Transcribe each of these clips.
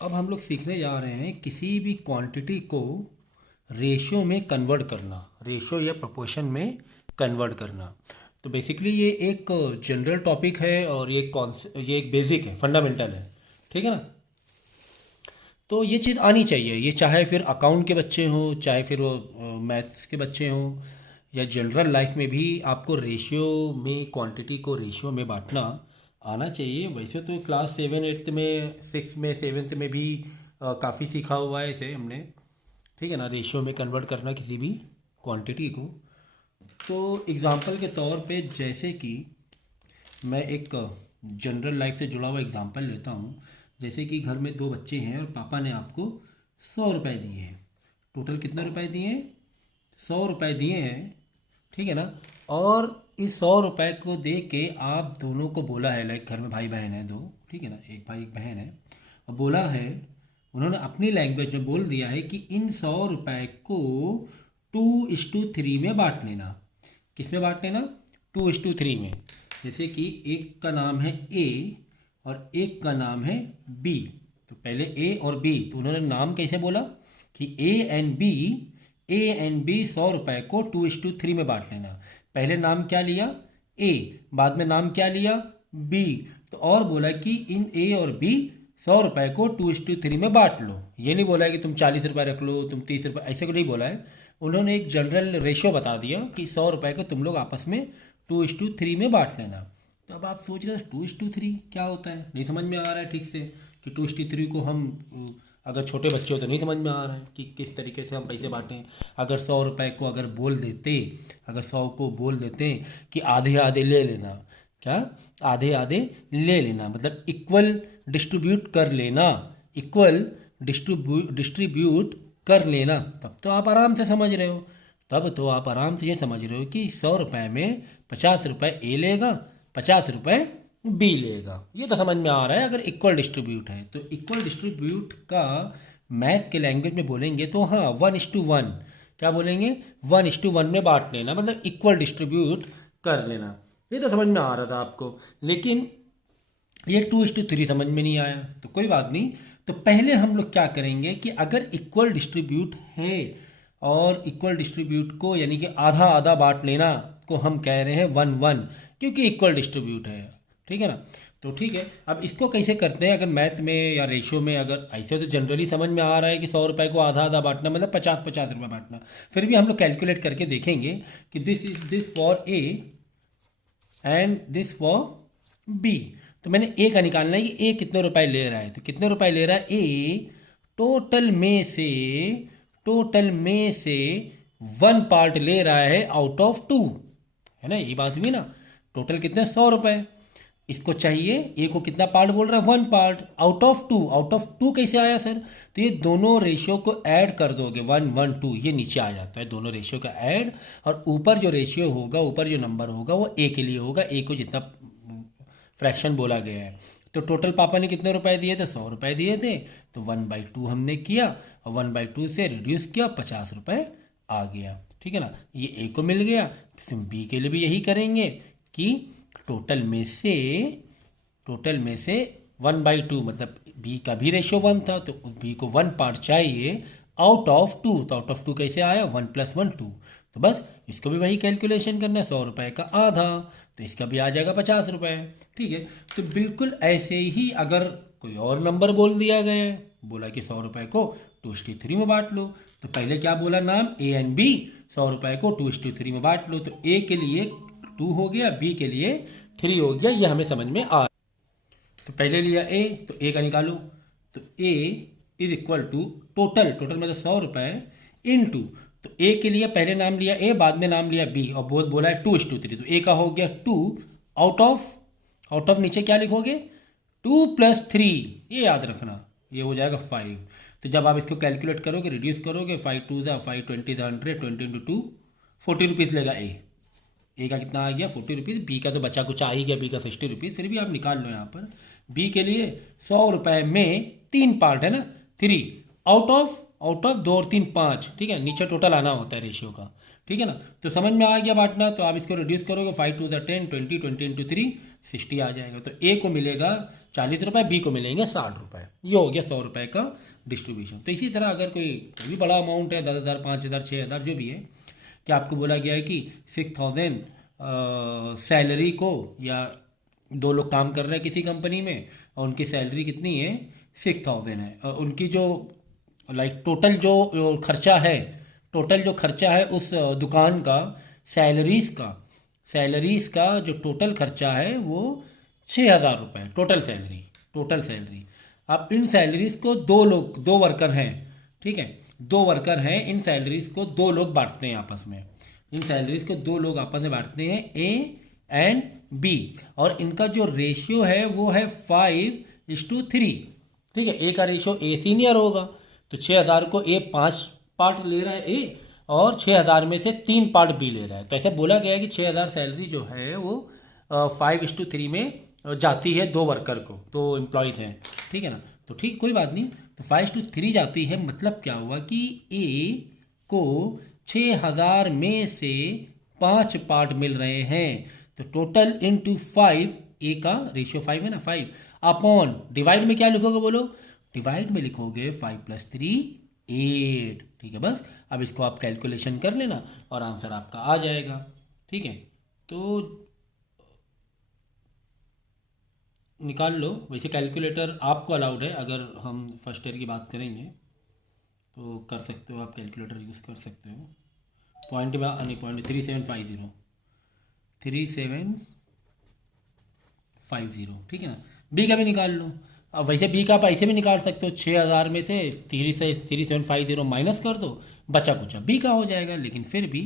अब हम लोग सीखने जा रहे हैं किसी भी क्वांटिटी को रेशियो में कन्वर्ट करना, रेशियो या प्रोपोर्शन में कन्वर्ट करना। तो बेसिकली ये एक जनरल टॉपिक है और ये एक बेसिक है, फंडामेंटल है। ठीक है ना। तो ये चीज़ आनी चाहिए, ये चाहे फिर अकाउंट के बच्चे हों, चाहे फिर वो मैथ्स के बच्चे हों, या जनरल लाइफ में भी आपको रेशियो में, क्वांटिटी को रेशियो में बांटना आना चाहिए। वैसे तो क्लास 7 8 में, 6 में, 7th में भी काफ़ी सीखा हुआ है इसे हमने। ठीक है ना, रेशियो में कन्वर्ट करना किसी भी क्वांटिटी को। तो एग्ज़ाम्पल के तौर पे जैसे कि मैं एक जनरल लाइफ से जुड़ा हुआ एग्ज़ाम्पल लेता हूँ। जैसे कि घर में दो बच्चे हैं और पापा ने आपको 100 रुपये दिए हैं। टोटल कितना रुपए दिए हैं? 100 रुपये दिए हैं। ठीक है ना। और इस 100 रुपये को दे के आप दोनों को बोला है, लाइक घर में भाई बहन है दो, ठीक है ना, एक भाई एक बहन है, और बोला है, उन्होंने अपनी लैंग्वेज में बोल दिया है कि इन 100 रुपये को 2:3 में बांट लेना। किस में बांट लेना? 2:3 में। जैसे कि एक का नाम है ए और एक का नाम है बी। तो पहले ए और बी, तो उन्होंने नाम कैसे बोला कि ए एंड बी 100 रुपये को 2:3 में बांट लेना। पहले नाम क्या लिया? ए, बाद में नाम क्या लिया? बी। तो और बोला कि इन ए और बी 100 रुपये को 2:3 में बांट लो। ये नहीं बोला है कि तुम 40 रुपये रख लो, तुम 30 रुपये, ऐसे को नहीं बोला है। उन्होंने एक जनरल रेशियो बता दिया कि 100 रुपये को तुम लोग आपस में 2:3 में बांट लेना। तो अब आप सोच रहे हैं 2:3 क्या होता है, नहीं समझ में आ रहा है ठीक से कि 2:3 को हम अगर छोटे बच्चे हो तो नहीं समझ में आ रहा है कि किस तरीके से हम पैसे बांटें। अगर 100 रुपये को अगर बोल देते, अगर 100 को बोल देते कि आधे आधे ले लेना, क्या आधे आधे ले लेना, मतलब इक्वल डिस्ट्रीब्यूट कर लेना, इक्वल डिस्ट्रीब्यूट कर लेना, तब तो आप आराम से समझ रहे हो। तब तो आप आराम से ये समझ रहे हो कि 100 रुपये में 50 रुपये ए लेगा, 50 रुपये बी लेगा। ये तो समझ में आ रहा है अगर इक्वल डिस्ट्रीब्यूट है। तो इक्वल डिस्ट्रीब्यूट का मैथ के लैंग्वेज में बोलेंगे तो हाँ, 1:1। क्या बोलेंगे? 1:1 में बांट लेना, मतलब इक्वल डिस्ट्रीब्यूट कर लेना। ये तो समझ में आ रहा था आपको, लेकिन ये 2:3 समझ में नहीं आया। तो कोई बात नहीं। तो पहले हम लोग क्या करेंगे कि अगर इक्वल डिस्ट्रीब्यूट है, और इक्वल डिस्ट्रीब्यूट को यानी कि आधा आधा बांट लेना को हम कह रहे हैं 1:1, क्योंकि इक्वल डिस्ट्रीब्यूट है। ठीक है ना। तो ठीक है, अब इसको कैसे करते हैं? अगर मैथ में या रेशियो में, अगर ऐसे तो जनरली समझ में आ रहा है कि 100 रुपये को आधा आधा बांटना मतलब 50-50 रुपये बांटना। फिर भी हम लोग कैलकुलेट करके देखेंगे कि this for A and this for B. तो मैंने ए का निकालना है कि ए कितने रुपए ले रहा है। तो कितने रुपए ले रहा है? ए टोटल में से 1 पार्ट ले रहा है आउट ऑफ 2, है ना, ये बात हुई ना। टोटल कितने? 100 रुपए। इसको चाहिए, ए को कितना पार्ट बोल रहा है? 1 part out of 2। Out of 2 कैसे आया सर? तो ये दोनों रेशियो को ऐड कर दोगे, 1 1 2, ये नीचे आ जाता है दोनों रेशियो का ऐड। और ऊपर जो रेशियो होगा, ऊपर जो नंबर होगा वो ए के लिए होगा, ए को जितना फ्रैक्शन बोला गया है। तो टोटल पापा ने कितने रुपए दिए थे? 100 रुपए दिए थे। तो 1/2 हमने किया, और 1/2 से रिड्यूस किया, 50 रुपए आ गया। ठीक है ना, ये ए को मिल गया। बी के लिए भी यही करेंगे कि टोटल में से 1/2, मतलब बी का भी रेशियो 1 था, तो बी को 1 पार्ट चाहिए आउट ऑफ 2। तो आउट ऑफ 2 कैसे आया? 1 + 1 2। तो बस इसको भी वही कैलकुलेशन करना है, 100 रुपये का आधा, तो इसका भी आ जाएगा 50 रुपये। ठीक है। तो बिल्कुल ऐसे ही अगर कोई और नंबर बोल दिया गया है, बोला कि 100 रुपये को 2:3 में बांट लो, तो पहले क्या बोला नाम? A and B. 100 रुपये को 2:3 में बांट लो, तो ए के लिए 2 हो गया, बी के लिए 3 हो गया। ये हमें समझ में आ। तो पहले लिया ए, तो ए का निकालो। तो ए इज इक्वल टू टोटल मतलब 100 रुपये इंटू, तो ए के लिए पहले नाम लिया ए, बाद में नाम लिया बी, और बहुत बोला है 2:3। तो ए का हो गया 2 आउट ऑफ नीचे क्या लिखोगे? 2 + 3, ये याद रखना, ये हो जाएगा 5। तो जब आप इसको कैलकुलेट करोगे, रिड्यूस करोगे, 5 2 5 20 100, 20 × 2 40 रुपीज़ लेगा ए। ए का कितना आ गया? 40 रुपीज़। बी का तो बचा कुछ आ ही गया, बी का 60 रुपीज़। फिर भी आप निकाल लो यहाँ पर। बी के लिए 100 रुपये में 3 पार्ट है ना, 3 आउट ऑफ 2 और 3 5। ठीक है, नीचे टोटल आना होता है रेशियो का। ठीक है ना। तो समझ में आ गया बांटना। तो आप इसको रिड्यूस करोगे, 5 2 10, 20 20 × 3 60 आ जाएगा। तो ए को मिलेगा 40 रुपये, बी को मिलेंगे 60 रुपये। ये हो गया 100 रुपये का डिस्ट्रीब्यूशन। तो इसी तरह अगर कोई भी बड़ा अमाउंट है, 10,000, 5,000, 6,000 जो भी है, कि आपको बोला गया है कि 6,000 सैलरी को, या 2 लोग काम कर रहे हैं किसी कंपनी में और उनकी सैलरी कितनी है, 6,000 है, और उनकी जो टोटल जो खर्चा है, टोटल जो खर्चा है उस दुकान का, सैलरीज का जो टोटल खर्चा है वो 6,000 रुपये, टोटल सैलरी। अब इन सैलरीज को 2 वर्कर हैं, ठीक है, 2 वर्कर हैं, इन सैलरीज को 2 लोग बांटते हैं आपस में, इन सैलरीज को 2 लोग आपस में बांटते हैं, ए एंड बी, और इनका जो रेशियो है वो है 5:3, ठीक है। ए का रेशियो, ए सीनियर होगा, तो 6,000 को ए 5 पार्ट ले रहा है ए, और 6,000 में से 3 पार्ट बी ले रहा है। तो ऐसे बोला गया है कि 6,000 सैलरी जो है वो 5:3 में जाती है 2 वर्कर को, 2 एम्प्लॉयज़ हैं, ठीक है ना। तो ठीक, कोई बात नहीं, तो 5:3 जाती है, मतलब क्या हुआ कि ए को 6,000 में से 5 पार्ट मिल रहे हैं, तो टोटल इंटू 5, ए का रेशियो 5 है ना, 5 अपॉन, डिवाइड में क्या लिखोगे बोलो, डिवाइड में लिखोगे 5 + 3 8, ठीक है। बस अब इसको आप कैलकुलेशन कर लेना और आंसर आपका आ जाएगा, ठीक है। तो निकाल लो। वैसे कैलकुलेटर आपको अलाउड है, अगर हम फर्स्ट ईयर की बात करेंगे तो कर सकते हो, आप कैलकुलेटर यूज़ कर सकते हो। पॉइंट में नहीं, पॉइंट 3750, ठीक है ना। बी का भी निकाल लो। अब वैसे बी का आप ऐसे भी निकाल सकते हो, 6,000 में से 3750 माइनस कर दो, बचा कुचा बी का हो जाएगा। लेकिन फिर भी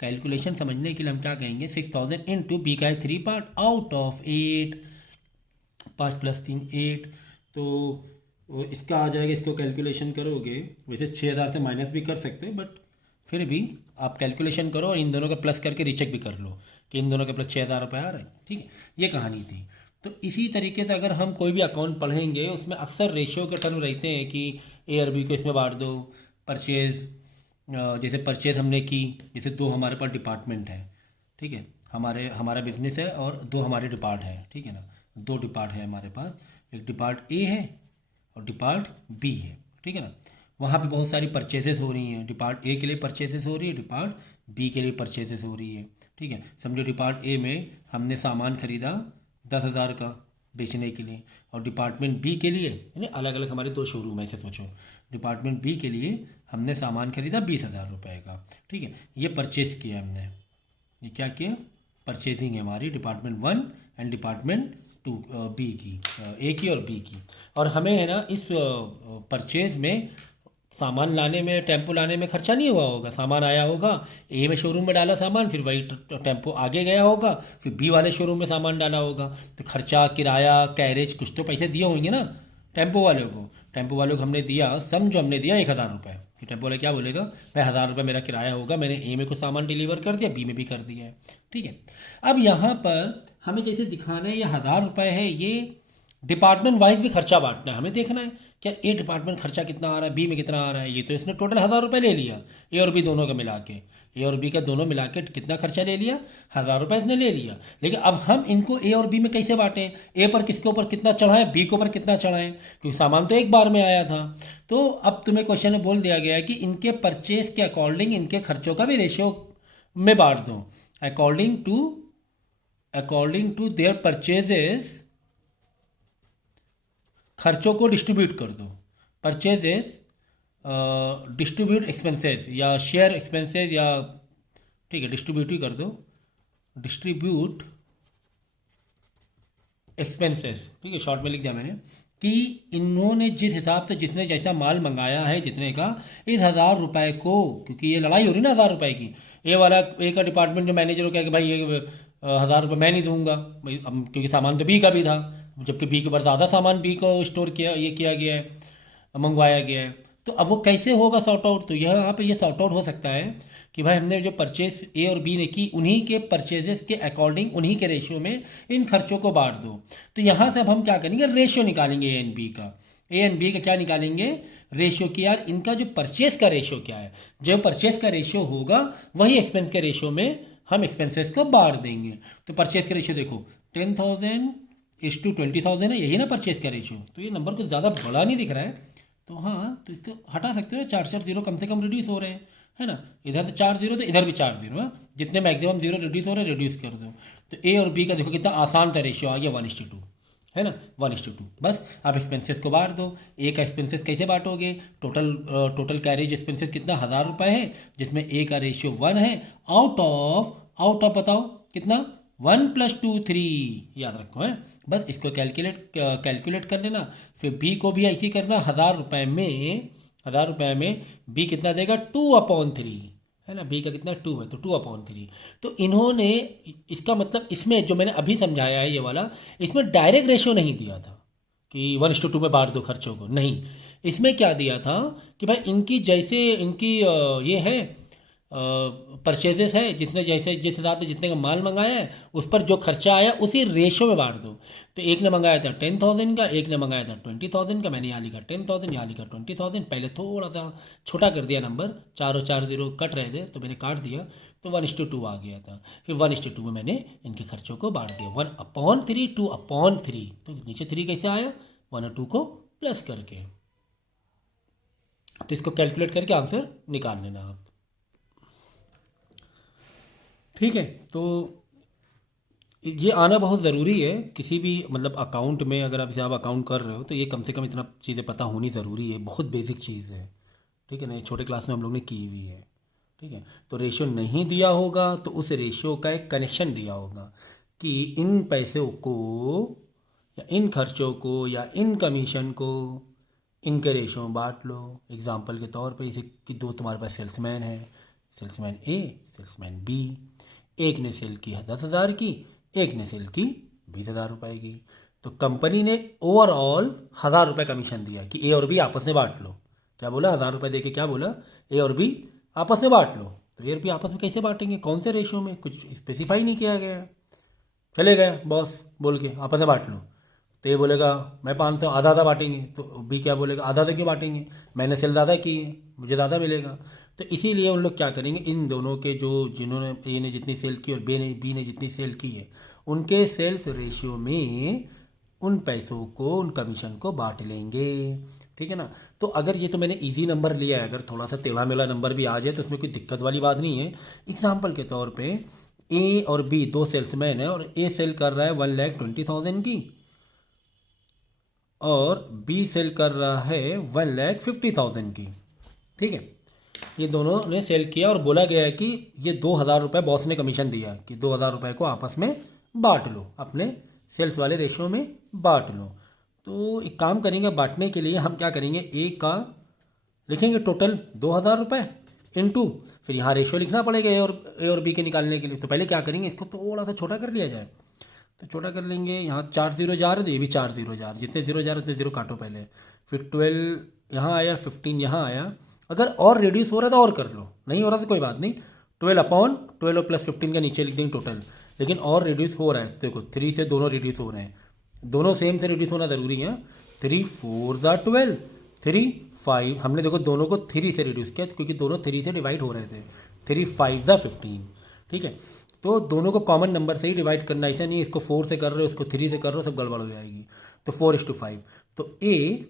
कैलकुलेशन समझने के लिए हम क्या कहेंगे, 6,000 इंटू बी का है 3 पार्ट आउट ऑफ 8, 5 + 3 8, तो इसका आ जाएगा। इसको कैलकुलेशन करोगे, वैसे 6,000 से माइनस भी कर सकते हो, बट फिर भी आप कैलकुलेशन करो और इन दोनों का प्लस करके रीचेक भी कर लो कि इन दोनों के प्लस 6,000 रुपये आ रहे हैं, ठीक है। ये कहानी थी। तो इसी तरीके से अगर हम कोई भी अकाउंट पढ़ेंगे, उसमें अक्सर रेशियो के टर्म रहते हैं कि ए और बी को इसमें बांट दो। परचेज़, जैसे परचेज़ हमने की, जैसे 2 हमारे पास डिपार्टमेंट है, ठीक है, हमारा बिजनेस है और 2 हमारे डिपार्ट है, ठीक है ना, 2 डिपार्ट है हमारे पास, एक डिपार्ट ए है और डिपार्ट बी है, ठीक है ना। वहाँ पे बहुत सारी परचेजेस हो रही हैं, डिपार्ट ए के लिए परचेजेस हो रही है, डिपार्ट बी के लिए परचेजेस हो रही है, ठीक है। समझो डिपार्ट ए में हमने सामान खरीदा 10,000 का बेचने के लिए, और डिपार्टमेंट बी के लिए, यानी अलग अलग हमारे 2 शोरूम है, ऐसे सोचो, डिपार्टमेंट बी के लिए हमने सामान खरीदा 20,000 रुपये का, ठीक है। ये परचेज किया हमने, ये क्या किया, परचेजिंग है हमारी डिपार्टमेंट 1 एंड डिपार्टमेंट 2 बी की, ए की और बी की। और हमें है ना इस परचेज में सामान लाने में, टेम्पो लाने में खर्चा नहीं हुआ होगा, सामान आया होगा, ए में शोरूम में डाला सामान, फिर वही टेम्पो आगे गया होगा, फिर बी वाले शोरूम में सामान डाला होगा, तो खर्चा, किराया, कैरेज, कुछ तो पैसे दिए होंगे ना टेम्पो वालों को हमने दिया, समझो हमने दिया 1,000 रुपये, फिर टेम्पो वाले क्या बोलेगा, भाई 1,000 रुपये मेरा किराया होगा, मैंने ए में कुछ सामान डिलीवर कर दिया, बी में भी कर दिया है, ठीक है। अब यहाँ पर हमें जैसे दिखाना है ये 1,000 रुपये है, ये डिपार्टमेंट वाइज भी खर्चा बांटना है, हमें देखना है क्या ए डिपार्टमेंट खर्चा कितना आ रहा है, बी में कितना आ रहा है। ये तो इसने टोटल 1,000 रुपये ले लिया, ए और बी दोनों का मिला के, ए और बी का दोनों मिला के कितना खर्चा ले लिया, 1,000 रुपये इसने ले लिया। लेकिन अब हम इनको ए और बी में कैसे बांटें, ए पर किसके ऊपर कितना चढ़ाएं, बी के ऊपर कितना चढ़ाएं, क्योंकि सामान तो एक बार में आया था। तो अब तुम्हें क्वेश्चन में बोल दिया गया है कि इनके परचेज के अकॉर्डिंग इनके खर्चों का भी रेशियो में बांट दो, अकॉर्डिंग टू देयर परचेजेस, खर्चों को डिस्ट्रीब्यूट कर दो, परचेजेस डिस्ट्रीब्यूट एक्सपेंसेस या शेयर एक्सपेंसेस, या ठीक है डिस्ट्रीब्यूट ही कर दो, डिस्ट्रीब्यूट एक्सपेंसेस, ठीक है, शॉर्ट में लिख दिया मैंने, कि इन्होंने जिस हिसाब से जिसने जैसा माल मंगाया है जितने का, इस 1,000 रुपये को, क्योंकि ये लड़ाई हो रही ना 1,000 रुपये की, ए वाला, ए का डिपार्टमेंट जो मैनेजर हो, क्या कि भाई ये 1,000 रुपये मैं नहीं दूंगा भाई, क्योंकि सामान तो बी का भी था, जबकि बी के ऊपर ज़्यादा सामान बी को स्टोर किया, ये किया गया है, मंगवाया गया है। तो अब वो कैसे होगा सॉर्ट आउट, तो यह यहाँ पे ये सॉर्ट आउट हो सकता है कि भाई हमने जो परचेज ए और बी ने की, उन्हीं के परचेजेस के अकॉर्डिंग, उन्हीं के रेशियो में इन खर्चों को बांट दो। तो यहाँ से अब हम क्या करेंगे, रेशियो निकालेंगे ए एंड बी का, ए एंड बी का क्या निकालेंगे, रेशियो की, यार इनका जो परचेज का रेशियो क्या है, जो परचेज का रेशियो होगा वही एक्सपेंस के रेशियो में हम एक्सपेंसेस को बांट देंगे। तो परचेज का रेशियो देखो, 10,000:20,000 है, यही ना परचेज का रेशियो। तो ये नंबर कुछ ज़्यादा बड़ा नहीं दिख रहा है, तो हाँ, तो इसको हटा सकते हो ना, 4 जीरो कम से कम रिड्यूस हो रहे हैं, है ना। इधर से 4 जीरो तो इधर भी 4 जीरो है, जितने मैक्सिमम जीरो रिड्यूस हो रहे हैं रिड्यूस कर दो। तो ए और बी का देखो कितना आसान था रेशियो, आ गया 1:2, है ना, 1:2। बस आप एक्सपेंसेस को बांट दो। ए का एक्सपेंसेस कैसे बांटोगे, टोटल कैरेज एक्सपेंसेस कितना, 1,000 रुपये है, जिसमें ए का रेशियो 1 है, आउट ऑफ बताओ कितना, 1+2 3, याद रखो है। बस इसको कैलकुलेट कर लेना। फिर बी को भी ऐसे ही करना, 1,000 रुपये में बी कितना देगा, 2/3, है ना। बी का कितना 2 है, तो 2/3। तो इन्होंने, इसका मतलब इसमें जो मैंने अभी समझाया है ये वाला, इसमें डायरेक्ट रेशियो नहीं दिया था कि 1:2 में बांट दो खर्चों को, नहीं। इसमें क्या दिया था कि भाई इनकी जैसे इनकी ये है परचेजेस है, जिसने जैसे जिस हिसाब से जितने का माल मंगाया है उस पर जो खर्चा आया उसी रेशो में बांट दो। तो एक ने मंगाया था 10,000 का, एक ने मंगाया था 20,000 का, मैंने यहाँ लिखा 10,000, यहाँ लिखा 20,000। पहले थोड़ा सा छोटा कर दिया नंबर, 4 और 4 जीरो कट रहे थे तो मैंने काट दिया, तो 1:2 आ गया था। फिर 1:2 में मैंने इनके खर्चों को बांट दिया, 1/3, 2/3। तो नीचे 3 कैसे आया, 1 और 2 को प्लस करके। तो इसको कैलकुलेट करके आंसर निकाल लेना आप, ठीक है। तो ये आना बहुत ज़रूरी है किसी भी मतलब अकाउंट में, अगर आप इसे आप अकाउंट कर रहे हो तो ये कम से कम इतना चीज़ें पता होनी ज़रूरी है, बहुत बेसिक चीज़ है, ठीक है ना। ये छोटे क्लास में हम लोग ने की हुई है, ठीक है। तो रेशियो नहीं दिया होगा तो उस रेशियो का एक कनेक्शन दिया होगा कि इन पैसों को या इन खर्चों को या इन कमीशन को इनके रेशियो में बांट लो। एग्जाम्पल के तौर पे जैसे कि दो तुम्हारे पास सेल्समैन है, सेल्समैन ए, सेल्समैन बी। एक ने सेल की है 10,000 की, एक ने सेल की 20,000 रुपये की। तो कंपनी ने ओवरऑल 1,000 रुपये कमीशन दिया कि ए और बी आपस में बांट लो। क्या बोला, 1,000 रुपये दे के क्या बोला, ए और बी आपस में बांट लो। तो ए और बी आपस में कैसे बांटेंगे, कौन से रेशियो में, कुछ स्पेसिफाई नहीं किया गया। चले गए बॉस बोल के आपस में बांट लो, तो ये बोलेगा मैं 500 आधा आधा बांटेंगे, तो बी क्या बोलेगा आधा आधा क्यों बांटेंगे, मैंने सेल ज़्यादा की है मुझे ज़्यादा मिलेगा। तो इसीलिए उन लोग क्या करेंगे, इन दोनों के जो जिन्होंने ए ने जितनी सेल की और बी ने जितनी सेल की है उनके सेल्स रेशियो में उन पैसों को, उन कमीशन को बांट लेंगे, ठीक है ना। तो अगर ये तो मैंने इजी नंबर लिया है, अगर थोड़ा सा तेला मेला नंबर भी आ जाए तो उसमें कोई दिक्कत वाली बात नहीं है। एग्जाम्पल के तौर पे ए और बी दो सेल्समैन है और ए सेल कर रहा है 1,20,000 की और बी सेल कर रहा है 1,50,000 की, ठीक है। ये दोनों ने सेल किया और बोला गया है कि ये 2,000 रुपये बॉस ने कमीशन दिया कि 2,000 रुपये को आपस में बांट लो, अपने सेल्स वाले रेशियो में बांट लो। तो एक काम करेंगे, बांटने के लिए हम क्या करेंगे, ए का लिखेंगे टोटल 2,000 रुपये इंटू, फिर यहाँ रेशियो लिखना पड़ेगा ए और बी के निकालने के लिए। तो पहले क्या करेंगे, इसको थोड़ा सा छोटा कर लिया जाए, तो छोटा कर लेंगे। यहाँ 4 जीरो जा रहे, तो ये भी 4 जीरो जा रहे, जितने जीरो जा रहे उतने जीरो काटो पहले। फिर 12 यहाँ आया, 15 यहाँ आया। अगर और रिड्यूस हो रहा है तो और कर लो, नहीं हो रहा तो कोई बात नहीं, 12/12 और +15 का नीचे लिख देंगे टोटल। लेकिन और रिड्यूस हो रहा है, देखो 3 से दोनों रिड्यूस हो रहे हैं, दोनों सेम से रिड्यूस होना ज़रूरी है। 3 4 12, 3 5, हमने देखो दोनों को 3 से रिड्यूस किया क्योंकि दोनों 3 से डिवाइड हो रहे थे। 3 5 15, ठीक है। तो दोनों को कॉमन नंबर से ही डिवाइड करना, ऐसा नहीं इसको 4 से कर रहे हो उसको 3 से कर रहे हो, सब गड़बड़ हो जाएगी। तो 4:5, तो ए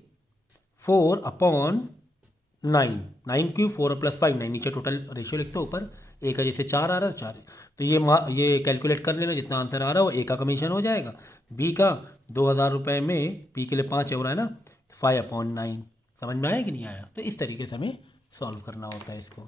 4/9, 9 क्यों 4 + 5 9, नीचे टोटल रेशियो लिखते हो, ऊपर ए का जैसे 4 आ रहा है 4, तो ये कैलकुलेट कर लेना, जितना आंसर आ रहा है वो ए का कमीशन हो जाएगा। बी का 2,000 रुपये में बी के लिए 5 हो रहा है ना, 5/9। समझ में आया कि नहीं आया। तो इस तरीके से हमें सॉल्व करना होता है इसको।